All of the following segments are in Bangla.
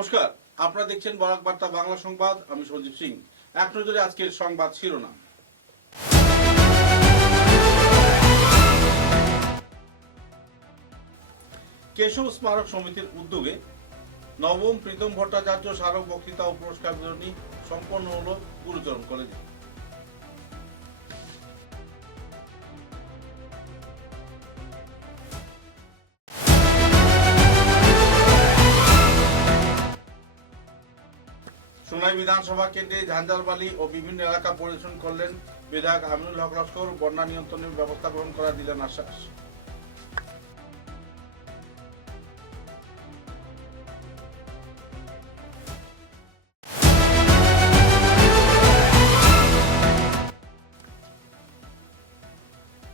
নমস্কার, আপনারা দেখছেন বরাক বার্তা বাংলা সংবাদ। আমি সঞ্জীব সিং। এক নজরে আজকের সংবাদ শিরোনাম। কেশব স্মারক সমিতির উদ্যোগে নবম প্রীতম ভট্টাচার্য স্মারক বক্তৃতা ও পুরস্কার বিতরণী সম্পন্ন হল গুরুচরণ কলেজে। সোনাই বিধানসভা কেন্দ্রে ঝাঞ্ঝারবালি ও বিভিন্ন এলাকা পরিদর্শন করলেন বিধায়ক আমিনুল হক লস্কর। বন্যা নিয়ন্ত্রণের ব্যবস্থা গ্রহণ করা দিলেন আশ্বাস।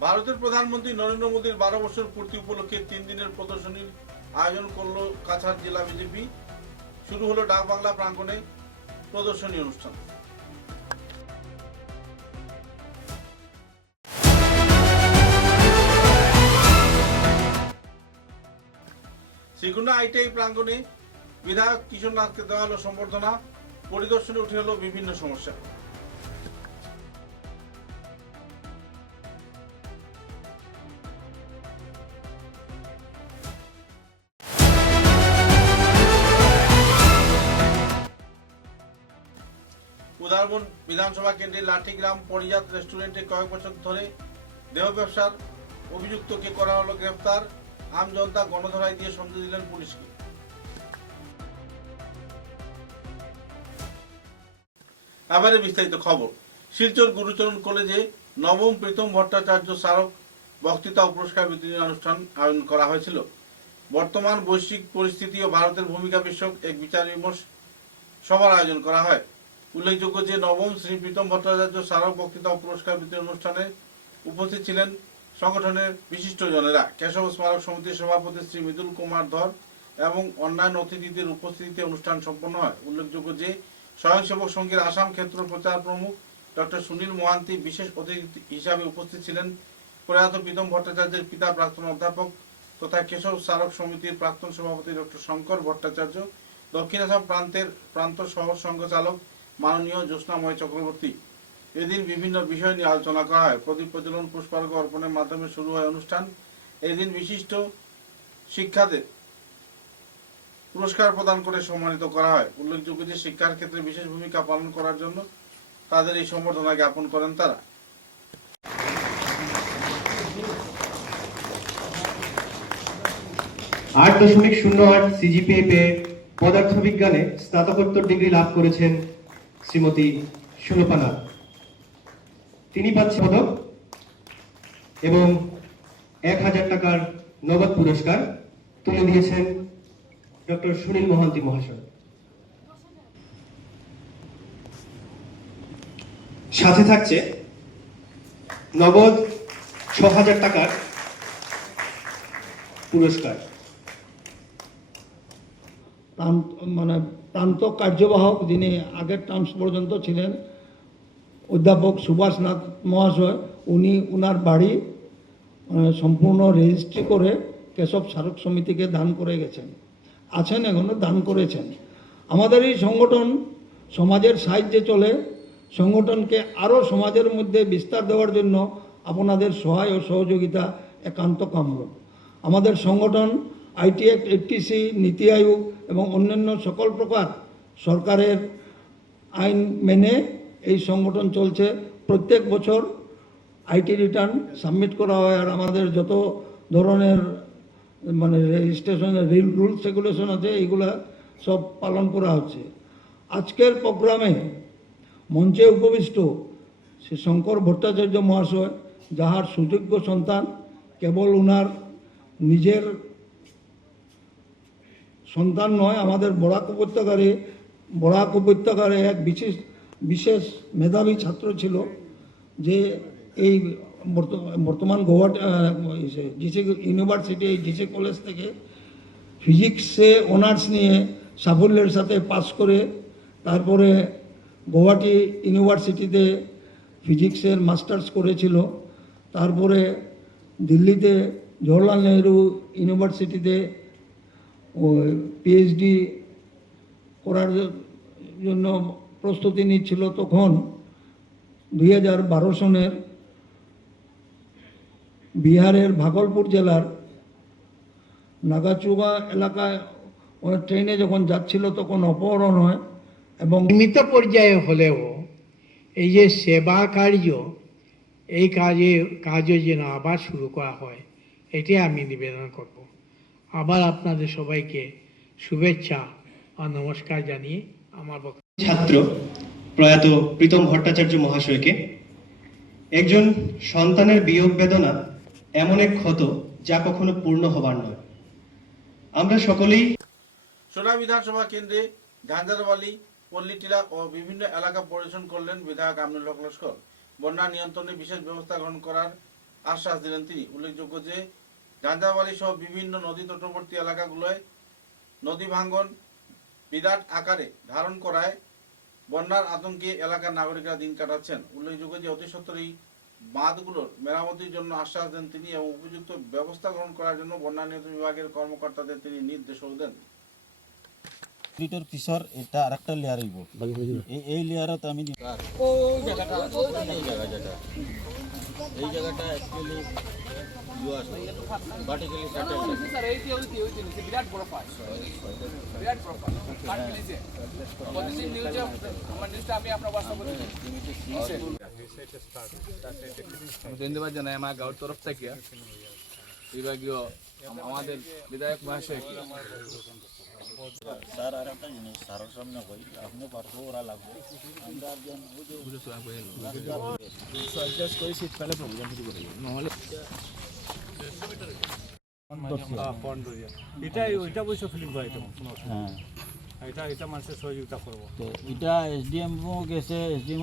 ভারতের প্রধানমন্ত্রী নরেন্দ্র মোদীর 12 বছর পূর্তি উপলক্ষে 3 দিনের প্রদর্শনীর আয়োজন করল কাছাড় জেলা বিজেপি। শুরু হলো ডাকবাংলা প্রাঙ্গণে প্রদর্শনী অনুষ্ঠান। শ্রীকুণ্ডা আইটিআই প্রাঙ্গণে বিধায়ক কিশোর নাথকে দেওয়া হলো সম্বর্ধনা। পরিদর্শনে উঠে হলো বিভিন্ন সমস্যা। উদারবন বিধানসভা কেন্দ্রের লাঠিগ্রাম পরিজাত রেস্টুরেন্টে কয়েক বছর ধরে দেহ ব্যবসার অভিযুক্তকে করা হলো গ্রেফতার। আমজনতা গণধরায় দিয়ে সমঝে দিলেন পুলিশকে। এবারে বিস্তারিত খবর। শিলচর গুরুচরণ কলেজে নবম প্রীতম ভট্টাচার্য স্মারক বক্তৃতা ও পুরস্কার বিতরণী অনুষ্ঠান আয়োজন করা হয়েছিল। বর্তমান বৈশ্বিক পরিস্থিতি ও ভারতের ভূমিকা বিষয়ক এক বিচার বিমর্শ সভার আয়োজন করা হয়। উল্লেখযোগ্য যে নবম শ্রী প্রীতম ভট্টাচার্য স্মারক বক্তৃতা ও পুরস্কার বিতরণ অনুষ্ঠানে উপস্থিত ছিলেন সংগঠনের বিশিষ্টজনেরা। কেশব স্মারক সমিতির সভাপতি শ্রী মৃদুল কুমার ধর এবং অন্যান্য অতিথিদের উপস্থিতিতে অনুষ্ঠান সম্পন্ন হয়। উল্লেখযোগ্য যে স্বয়ংসেবক সংঘের আসাম ক্ষেত্র প্রচার প্রমুখ ডক্টর সুনীল মহান্তি বিশেষ অতিথি হিসাবে উপস্থিত ছিলেন। প্রয়াত প্রীতম ভট্টাচার্যের পিতা প্রাক্তন অধ্যাপক তথা কেশব স্মারক সমিতির প্রাক্তন সভাপতি ডক্টর শঙ্কর ভট্টাচার্য, দক্ষিণ আসাম প্রান্ত সহ সংঘ চালক মাননীয় জ্যোৎস্নাময় চক্রবর্তী। এদিন বিভিন্ন বিষয় নিয়ে আলোচনা করা হয়। প্রদীপ প্রজ্বলন, পুষ্পার্ঘ অর্পণের মাধ্যমে শুরু হয় অনুষ্ঠান। এদিন বিশিষ্ট শিক্ষাদের পুরস্কার প্রদান করে সম্মানিত করা হয়। উল্লেখযোগ্য যে শিক্ষার ক্ষেত্রে বিশেষ ভূমিকা পালন করার জন্য তাদের এই সম্বর্ধনা জ্ঞাপন করেন তারা। 8.08 সিজিপিএ পেয়ে পদার্থবিজ্ঞানে স্নাতকোত্তর ডিগ্রি লাভ করেছেন শ্রীমতী সুলপা নাথ। তিনি পাচ্ছেন পদক এবং 1000 টাকার নগদ পুরস্কার তুলে দিয়েছেন ডক্টর সুনীল মহান্তি মহাশয়। সাথে থাকছে নগদ 6000 টাকার পুরস্কার। প্রান্ত কার্যবাহক যিনি আগের টার্মস পর্যন্ত ছিলেন অধ্যাপক সুভাষ নাথ মহাশয়, উনি উনার বাড়ি সম্পূর্ণ রেজিস্ট্রি করে কেশব স্মারক সমিতিকে দান করে গেছেন, আছেন এখনো দান করেছেন। আমাদের এই সংগঠন সমাজের সাহায্যে চলে। সংগঠনকে আরও সমাজের মধ্যে বিস্তার দেওয়ার জন্য আপনাদের সহায় ও সহযোগিতা একান্ত কাম্য। আমাদের সংগঠন আইটি অ্যাক্ট 80C, নীতি আয়োগ এবং অন্যান্য সকল প্রকার সরকারের আইন মেনে এই সংগঠন চলছে। প্রত্যেক বছর আইটি রিটার্ন সাবমিট করা হয়, আর আমাদের যত ধরনের রেজিস্ট্রেশনের রুলস রেগুলেশন আছে এইগুলা সব পালন করা হচ্ছে। আজকের প্রোগ্রামে মঞ্চে উপবিষ্ট শ্রী শঙ্কর ভট্টাচার্য মহাশয়, যাহার সুযোগ্য সন্তান, কেবল উনার নিজের সন্তান নয়, আমাদের বরাক উপত্যকারে এক বিশেষ মেধাবী ছাত্র ছিল, যে এই বর্তমান গৌহাটি জিসি ইউনিভার্সিটি, এই জিসি কলেজ থেকে ফিজিক্সে অনার্স নিয়ে সাফল্যের সাথে পাস করে তারপরে গৌহাটি ইউনিভার্সিটিতে ফিজিক্সের মাস্টার্স করেছিল। তারপরে দিল্লিতে জওহরলাল নেহরু ইউনিভার্সিটিতে পিএইচডি করার জন্য প্রস্তুতি নিচ্ছিল, তখন 2012 সনের বিহারের ভাগলপুর জেলার নাগাচুগা এলাকায় ট্রেনে যখন যাচ্ছিল তখন অপহরণ হয় এবং সীমিত পর্যায়ে হলেও এই যে সেবা কার্য, এই কার্য যেন আবার শুরু করা হয়, এটি আমি নিবেদন করব। আবার আপনাদের সবাইকে শুভেচ্ছা আর নমস্কার জানিয়ে আমার বক্তব্য ছাত্র প্রয়াত প্রীতম ভট্টাচার্য মহাশয়কে, একজন সন্তানের বিয়োগ বেদনা এমন এক ক্ষত যা কখনো পূর্ণ হবার নয়। আমরা সকলেই সোনা বিধানসভা কেন্দ্রে ঝাঞ্ঝারবালি, পল্লীটিলা ও বিভিন্ন এলাকা পরিদর্শন করলেন বিধায়ক আমিনুল হক লস্কর। বন্যা নিয়ন্ত্রণে বিশেষ ব্যবস্থা গ্রহণ করার আশ্বাস দিলেন তিনি। উল্লেখযোগ্য যে ঝাঞ্ঝারবালি সহ বিভিন্ন নদী তটবর্তী এলাকাগুলোয় নদী ভাঙ্গন বিরাট আকারে ধারণ করায় বন্যার আতঙ্কে এলাকার নাগরিকরা দিন কাটাচ্ছেন। উল্লেখযোগ্য যে অতি সত্বর এই বাঁধগুলোর মেরামতির জন্য আশ্বাস দেন তিনি এবং উপযুক্ত ব্যবস্থা গ্রহণ করার জন্য বন্যা নিয়ন্ত্রণ বিভাগের কর্মকর্তাদের তিনি নির্দেশও দেন। লিটার পিছর এটা আরেকটা লেয়ার হইব, এই লেয়ারত আমি এই জায়গাটা অ্যাকচুয়ালি ভার্টিক্যালি স্যাটেল বিরাট বড় পাস, বিরাট বড় পাস কাট মিলিছে পজিটিভ নিউজ আমার নিউজটা আমি আপনার WhatsApp আমি ধন্যবাদ জানাই আমার গাঁওর তরফ থেকে বিভাগীয় আমাদের বিধায়ক মহাশয়। স্যার আর একটা জিনিস স্যারের সামনে কই, আপনি পারবো ওরা লাগবে, আমরা একজন অ্যাডজাস্ট করে শীত পেলে প্রবলেম কিছু করে নহলে এটাই ওইটা বসে ফিলিং হয় তো হ্যাঁ এটা মানুষের সহযোগিতা করবো। তো এটা এসডিএম গেছে, এসডিএম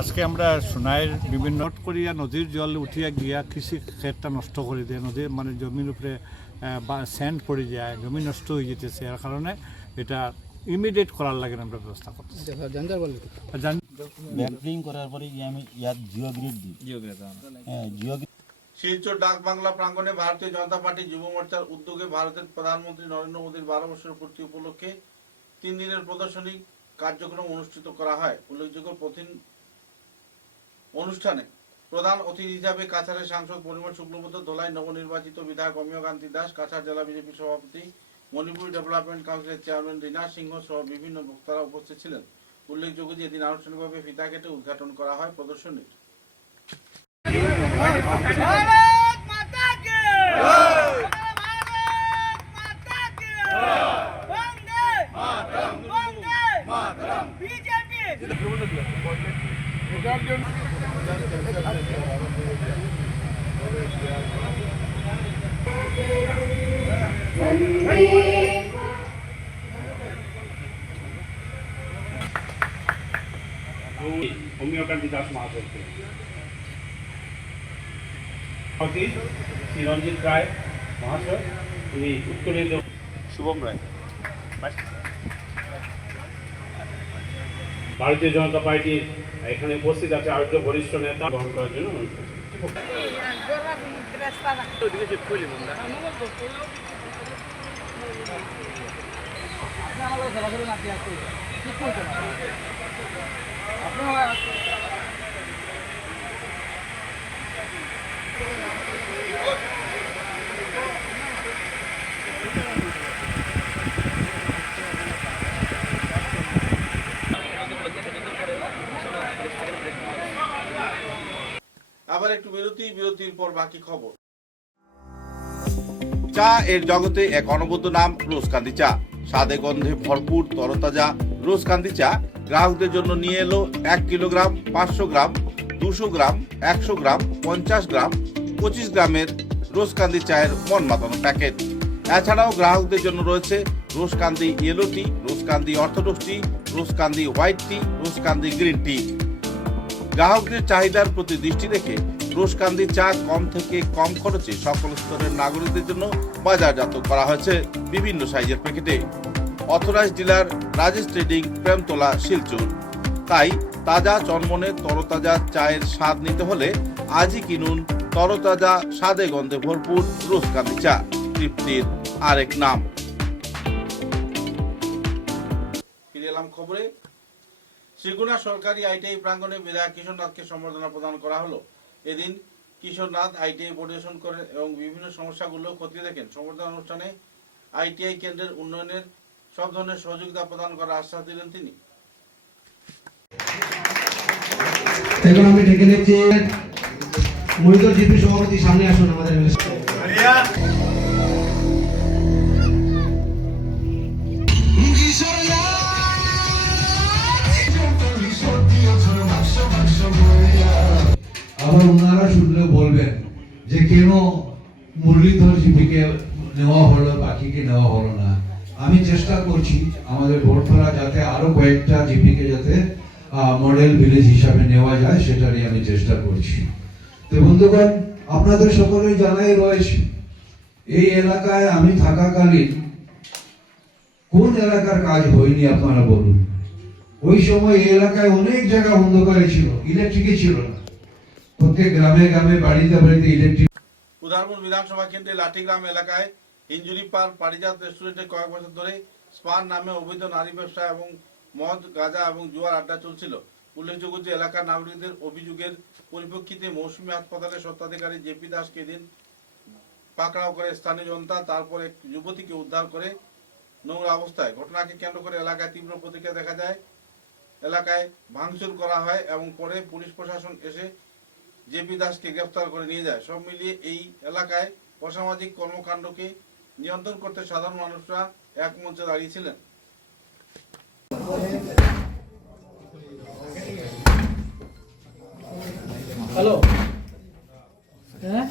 আজকে আমরা সোনাইয়ের বিভিন্ন করিয়া নদীর জল উঠিয়া গিয়া কৃষি ক্ষেতটা নষ্ট করে দেয়, নদীর মানে জমির উপরে স্যান্ড পড়ে যায়, জমি নষ্ট হয়ে যেতেছে। এর কারণে এটা ইমিডিয়েট করার লাগে আমরা ব্যবস্থা করতেছি। ব্যাকপ্লিং করার পরে আমি ইয়াত জিও গ্রিড দিই, হ্যাঁ জিও গ্রিড। শিলচর ডাক বাংলা প্রাঙ্গণে ভারতীয় জনতা পার্টি যুব মোর্চার উদ্যোগে ভারতের প্রধানমন্ত্রী নরেন্দ্র মোদীর 12 বছর পূর্তি উপলক্ষে 3 দিনের প্রদর্শনী কার্যক্রম অনুষ্ঠিত করা হয়। উল্লেখযোগ্য প্রথম অনুষ্ঠানে প্রধান অতিথি হিসাবে কাছাড়ের সাংসদ পরিমল শুক্লবৈদ্য, ধলাই নবনির্বাচিত বিধায়ক অমিয় কান্তি দাস, কাছাড় জেলা বিজেপি সভাপতি, মণিপুর ডেভেলপমেন্ট কাউন্সিলের চেয়ারম্যান রীনা সিংহ সহ বিভিন্ন বক্তারা উপস্থিত ছিলেন। উল্লেখযোগ্য যে এদিন আনুষ্ঠানিকভাবে ফিতা কেটে উদ্ঘাটন করা হয় প্রদর্শনীর। অমিয় কান্তি দাস মহাশয়কে, শ্রী রঞ্জিত রায় মহাশয়, তিনি উত্তরীয় শুভম রায়। ভারতীয় জনতা পার্টির এখানে উপস্থিত আছে আরেকজন বরিষ্ঠ নেতা গ্রহণ করার জন্য আবার একটু বিরতির পর বাকি খবর। চা এর জগতে এক অনবদ্য নাম রোজকান্দি চা। স্বাদে গন্ধে ভরপুর তরতাজা রোজকান্দি চা গ্রাহকদের জন্য নিয়ে এলো 1 কিলোগ্রাম, 500 গ্রাম, 200 গ্রাম, 100 গ্রাম, 50 গ্রাম, 25 গ্রামের রোজকান্দি চায়ের মন মাতানো প্যাকেট। এছাড়াও গ্রাহকদের জন্য রয়েছে রোজকান্দি ইয়েলো টি, রোজকান্দি অর্থোডক্স টি, রোজকান্দি হোয়াইট টি, রোজকান্দি গ্রিন টি। গ্রাহকদের চাহিদার প্রতি দৃষ্টি রেখে রোজকান্দি চা কম থেকে কম খরচে সকল স্তরের নাগরিকদের জন্য বাজারজাত করা হয়েছে বিভিন্ন সাইজের প্যাকেটে। Authorise dealer Rajesh trading, Premtala, Silchar. তাই তাজা চনমনে তরতাজা চায়ের স্বাদ নিতে হলে আজই কিনুন তরতাজা স্বাদে গন্ধে ভরপুর রোজকান্দি চা। তৃপ্তির আরেক নাম। ফিরে এলাম খবরে। শ্রীগুনা সরকারি আইটিআই প্রাঙ্গণে বিধায়ক কিশোর নাথকে সম্বর্ধনা প্রদান করা হলো। এদিন কিশোর নাথ আইটিআই পরিদর্শন করেন এবং বিভিন্ন সমস্যাগুলো খতিয়ে দেখেন। সম্বর্ধনা অনুষ্ঠানে আইটিআই কেন্দ্রের উন্নয়নের সব ধরনের সহযোগিতা প্রদান করার আশ্বাস দিলেন তিনি। এখন আমি ডেকে নিচ্ছি মনিটর জিপি সভাপতি, সামনে আসুন আমাদের। আবার ওনারা শুনলে বলবেন যে কেন মুরলীধর জিপিকে নেওয়া হলো, বাকিকে নেওয়া হলো না। আমি চেষ্টা করছি আমাদের বড়পাড়া যাতে আরো কয়েকটা জিপিকে যাতে মডেল ভিলেজ হিসাবে নেওয়া যায়, সেটা নিয়ে আমি চেষ্টা করছি। তো বন্ধুগণ, আপনাদের সকলেই জানাই রয়েছে এই এলাকায় আমি থাকাকালীন কোন এলাকার কাজ হয়নি আপনারা বলুন। ওই সময় এই এলাকায় অনেক জায়গা অন্ধকারে ছিল, ইলেকট্রিকই ছিল না। প্রত্যেক গ্রামে গ্রামে বাড়িতে বাড়িতে ইলেকট্রিক। উদারপুর বিধানসভা কেন্দ্রে লাঠিগ্রাম এলাকায় ইঞ্জুরি পার পারিজাত রেস্টুরেন্টে কয়েক বছর ধরে স্পার নামে অবৈধ নারী ব্যবসা এবং মদ, গাঁজা এবং জুয়ার আড্ডা চলছিল। উল্লেখযোগ্য যে এলাকার নাগরিকদের অভিযোগের পরিপ্রেক্ষিতে মৌসুমী হাসপাতালের স্বত্বাধিকারী জেপি দাসকে দিন পাকড়াও করে স্থানীয় জনতা। তারপর এক যুবতীকে উদ্ধার করে নোংরা অবস্থায়। ঘটনাকে কেন্দ্র করে এলাকায় তীব্র প্রতিক্রিয়া দেখা যায়। এলাকায় ভাঙচুর করা হয় এবং পরে পুলিশ প্রশাসন এসে জেপি দাসকে গ্রেফতার করে নিয়ে যায়। সব মিলিয়ে এই এলাকায় অসামাজিক কর্মকাণ্ডকে নিয়ন্ত্রণ করতে সাধারণ মানুষরা এক মঞ্চে দাঁড়িয়েছিলেন। হ্যালো, হ্যাঁ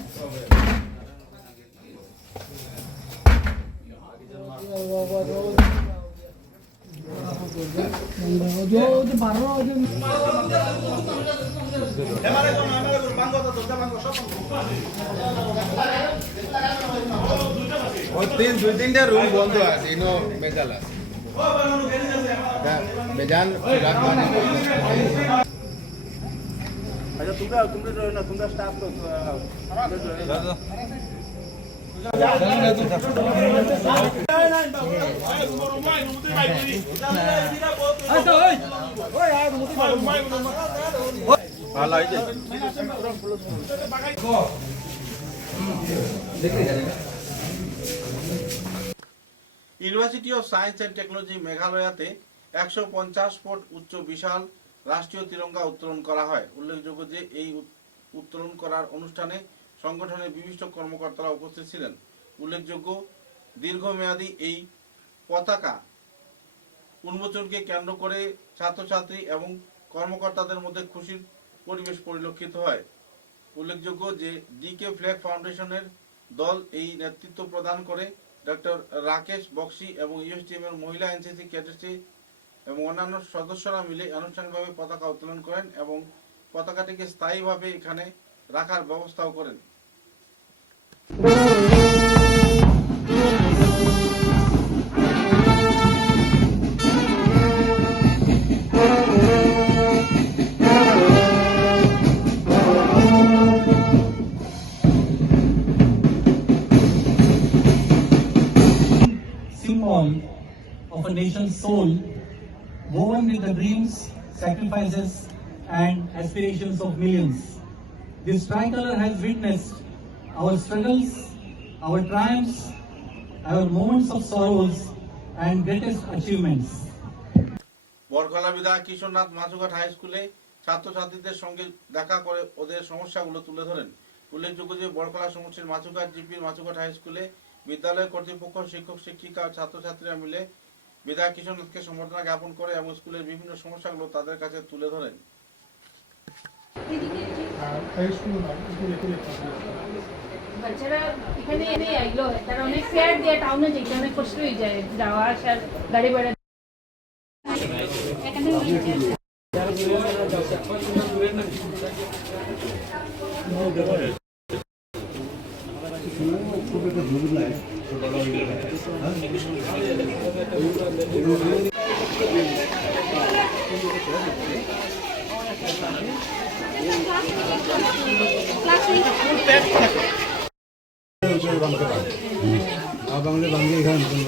দুই তিনটা রুম বন্ধ আছে, ইনো মেজাল আছে বেজান। আচ্ছা তোমরা স্টাফ তো university of science and technology মেঘালয়াতে 150 ফুট উচ্চ বিশাল রাষ্ট্রীয় তিরঙ্গা উত্তোলন করা হয়। উল্লেখযোগ্য যে এই উত্তোলন করার অনুষ্ঠানে সংগঠনের বিভিন্ন কর্মকর্তারা উপস্থিত ছিলেন। উল্লেখযোগ্য দীর্ঘমেয়াদী এই পতাকা উন্মোচনকে কেন্দ্র করে ছাত্রছাত্রী এবং কর্মকর্তাদের মধ্যে খুশির পরিবেশ পরিলক্ষিত হয়। উল্লেখযোগ্য যে ডিকে ফ্ল্যাগ ফাউন্ডেশনের দল এই নেতৃত্ব প্রদান করে ডক্টর রাকেশ বক্সি এবং ইউএসটিএম এর মহিলা এনসিসি ক্যাডেটসি এবং অন্যান্য সদস্যরা মিলে আনুষ্ঠানিকভাবে পতাকা উত্তোলন করেন এবং পতাকাটিকে স্থায়ীভাবে এখানে রাখার ব্যবস্থাও করেন। Symbol of a nation's soul, woven with the dreams, sacrifices, and aspirations of millions. This tricolor has witnessed our struggles, our triumphs, our moments of sorrows, and greatest achievements. Barkola বিধায়ক কিশোর নাথ মাঝুঘাট হাই স্কুলে ছাত্রছাত্রীদের সঙ্গে দেখা করে ওদের সমস্যাগুলো তুলে ধরেন। উল্লেখযোগ্য যে বরকলা সমষ্টির মাঝুঘাট জিপির মাঝুঘাট হাই স্কুলে বিদ্যালয় কর্তৃপক্ষ, শিক্ষক শিক্ষিকা ও ছাত্রছাত্রীরা মিলে বিধায়ক কিশোর নাথকে সম্বর্ধনা জ্ঞাপন করে এবং স্কুলের বিভিন্ন সমস্যাগুলো তাদের কাছে তুলে ধরেন। বাচ্চারা এখানে এনে আইলো, তারা অনেক ফেয়ার দিয়ে টাউনে যেতে অনেক কষ্ট হয়ে যায়, যাওয়া আসার গাড়ি ভাড়া। বাংলা বাংলা এখানে নতুন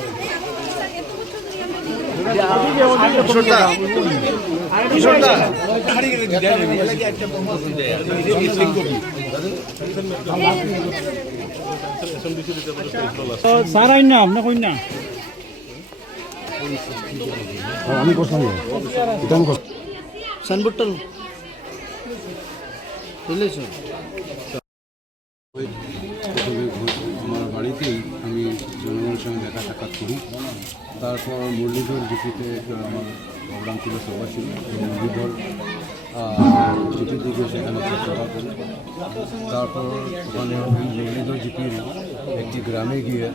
স্যার আইন না আপনার কই না আমি করতাম সাইনবোর্ডটা বুঝলেছ আমার বাড়িতেই আমি জনগণের সঙ্গে দেখা সাক্ষাৎ করি। তারপর মুরলীধর জিপিতে আমার প্রোগ্রাম ছিল, সভা ছিল। মুরলীধর জিপি থেকে সেখানে একটা সভা করি। তারপর ওখানে মুরলীধর জিপির একটি গ্রামে গিয়ে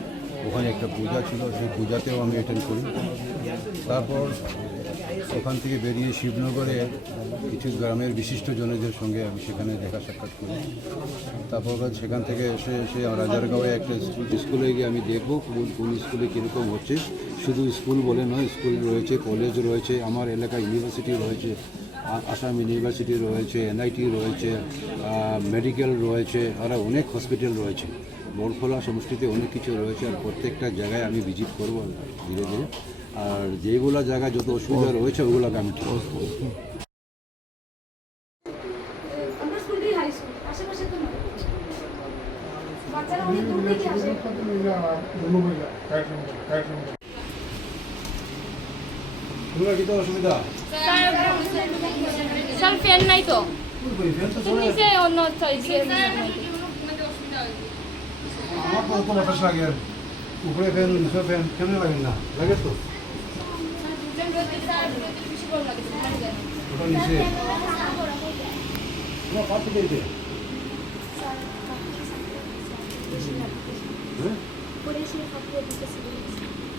ওখানে একটা পূজা ছিল, সেই পূজাতেও আমি অ্যাটেন্ড করি। তারপর ওখান থেকে বেরিয়ে শিবনগরে কিছু গ্রামের বিশিষ্ট জনদের সঙ্গে আমি সেখানে দেখা সাক্ষাৎ করি। তারপর সেখান থেকে এসে রাজারগাঁওয়ে একটা স্কুলে গিয়ে আমি দেখবো কোন স্কুলে কীরকম হচ্ছে। শুধু স্কুল বলে নয়, স্কুল রয়েছে, কলেজ রয়েছে, আমার এলাকায় ইউনিভার্সিটি রয়েছে, আসাম ইউনিভার্সিটি রয়েছে, এনআইটি রয়েছে, মেডিকেল রয়েছে, আর অনেক হসপিটাল রয়েছে। বড়খোলা সমষ্টিতে অনেক কিছু রয়েছে, আর প্রত্যেকটা জায়গায় আমি ভিজিট করবো ধীরে ধীরে। আর যেগুলো জায়গায় যত অসুবিধা রয়েছে ওগুলোকে আমি ঠিক করবো। তোমার কি তো অসুবিধা? স্যার ফ্যান নাই তো আমার তো অত বাতাস লাগে, উপরে ফ্যান নিচে ফ্যান কেমন লাগে না লাগে তো ওটা নিচে তোমার কার থেকে এসে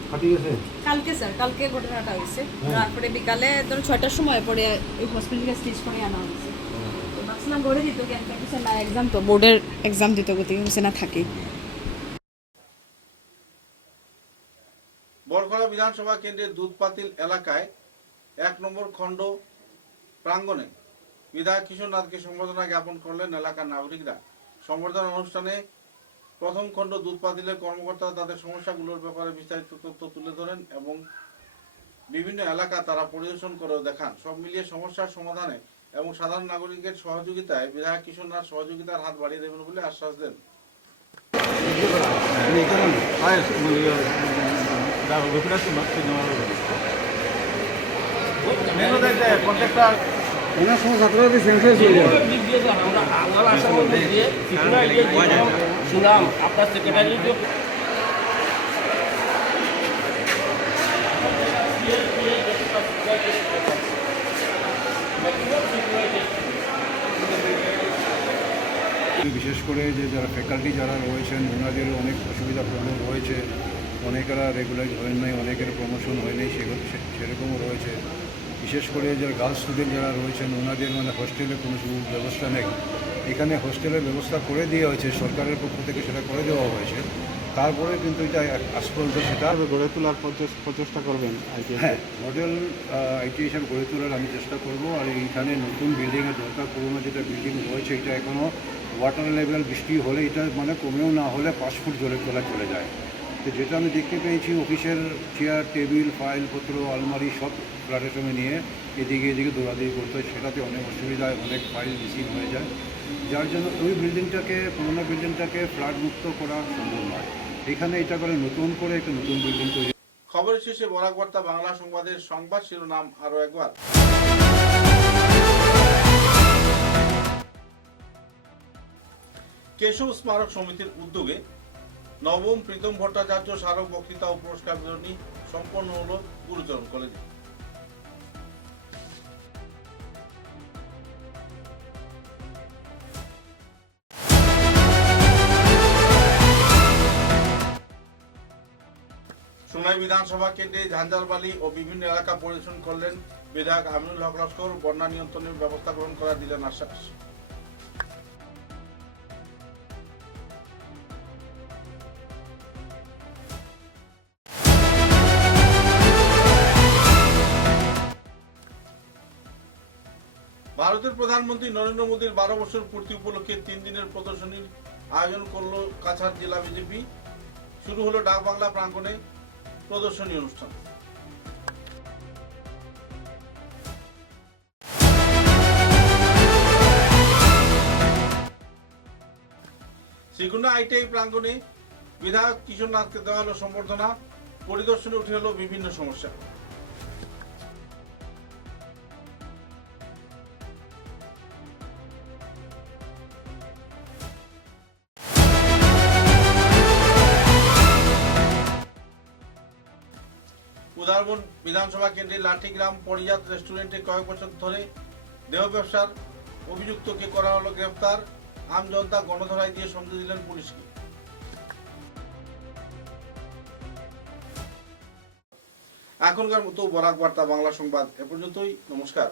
ফাটি গেছে কালকে স্যার, কালকে ঘটনাটা হয়েছে। তারপরে বিকালে ধরুন 6টার সময় পরে ওই হসপিটালে স্টিচ করে আনা হয়েছে। তো ভাবছিলাম ঘরে দিত, জ্ঞান প্র্যাকটিসে না, এক্সাম তো বোর্ডের এক্সাম দিত, গতি হচ্ছে না থাকি। বড়খলা বিধানসভা কেন্দ্রের দুধপাতিল এলাকায় 1 নম্বর খণ্ড প্রাঙ্গণে বিধায়ক কিশোর নাথকে সম্বর্ধনা জ্ঞাপন করলেন এলাকার নাগরিকরা। সম্বর্ধনা অনুষ্ঠানে প্রথম খণ্ড দুধপাতিলের কর্মকর্তারা তাদের সমস্যাগুলোর ব্যাপারে বিস্তারিত তথ্য তুলে ধরেন এবং বিভিন্ন এলাকা তারা পরিদর্শন করেও দেখান। সব মিলিয়ে সমস্যার সমাধানে এবং সাধারণ নাগরিকের সহযোগিতায় বিধায়ক কিশোর নাথ সহযোগিতার হাত বাড়িয়ে দেবেন বলে আশ্বাস দেন। আপনার সেক্রেটারি বিশেষ করে যে যারা ফ্যাকাল্টি যারা রয়েছেন ওনাদের অনেক অসুবিধা প্রবলেম রয়েছে। অনেকেরা রেগুলার হয় নাই, অনেকের প্রমোশন হয় নাই, সেরকমও রয়েছে। বিশেষ করে যারা গার্লস স্টুডেন্ট যারা রয়েছেন ওনাদের হোস্টেলের কোনো ব্যবস্থা নেই। এখানে হোস্টেলের ব্যবস্থা করে দেওয়া হয়েছে, সরকারের পক্ষ থেকে সেটা করে দেওয়া হয়েছে। তারপরে কিন্তু এটা আজ পর্যন্ত সেটা গড়ে তোলার প্রচেষ্টা করবেন। হ্যাঁ, মডেল আইটি হিসাবে গড়ে তোলার আমি চেষ্টা করব। আর এইখানে নতুন বিল্ডিংয়ের দরকার। পুরোনো যেটা বিল্ডিং রয়েছে এটা এখনও ওয়াটার লেভেল বৃষ্টি হলে এটা কমেও না হলে 5 ফুট জলের তলায় চলে যায়। তো যেটা আমি দেখতে পেয়েছি, অফিসের চেয়ার টেবিল ফাইলপত্র আলমারি সব প্ল্যাটফর্মে নিয়ে এদিকে দৌড়াদৌড়ি করতে হয়, সেটাতে অনেক অসুবিধায় অনেক ফাইল মিসিং হয়ে যায়, যার জন্য ওই পুরোনো বিল্ডিংটাকে ফ্লাড মুক্ত করা সম্ভব নয়। এখানে এটা করে নতুন করে একটা নতুন বিল্ডিং তৈরি। খবরের শেষে বরাক বার্তা বাংলা সংবাদের সংবাদ শিরোনাম আরো একবার। কেশব স্মারক সমিতির উদ্যোগে নবম প্রীতম ভট্টাচার্য স্মারক বক্তৃতা ও পুরস্কার বিতরণী সম্পন্ন হল গুরুচরণ কলেজে। সোনাই বিধানসভা কেন্দ্রে ঝাঞ্ঝারবালি ও বিভিন্ন এলাকা পরিদর্শন করলেন বিধায়ক আমিনুল হক লস্কর। বন্যা নিয়ন্ত্রণের ব্যবস্থা গ্রহণ করা দিলেন আশ্বাস। ভারতের প্রধানমন্ত্রী নরেন্দ্র মোদীর 12 বছর পূর্তি উপলক্ষে 3 দিনের প্রদর্শনীর আয়োজন করল কাছাড় জেলা বিজেপি। শুরু হলো ডাকবাংলা প্রাঙ্গণে প্রদর্শনী অনুষ্ঠান। শ্রীকুণ্ডা আইটিআই প্রাঙ্গণে বিধায়ক কিশোর নাথকে দেওয়া হলো সম্বর্ধনা। পরিদর্শনে উঠে হলো বিভিন্ন সমস্যা। উদারবন বিধানসভা কেন্দ্রের লাঠিগ্রাম পরিজাত রেস্টুরেন্টে কয়েক বছর ধরে দেহ ব্যবসার অভিযুক্তকে করা হলো গ্রেফতার। আমজনতা গণধরায় দিয়ে সঙ্গে দিলেন পুলিশকে। এখনকার মতো বরাক বার্তা বাংলা সংবাদ এ পর্যন্তই। নমস্কার।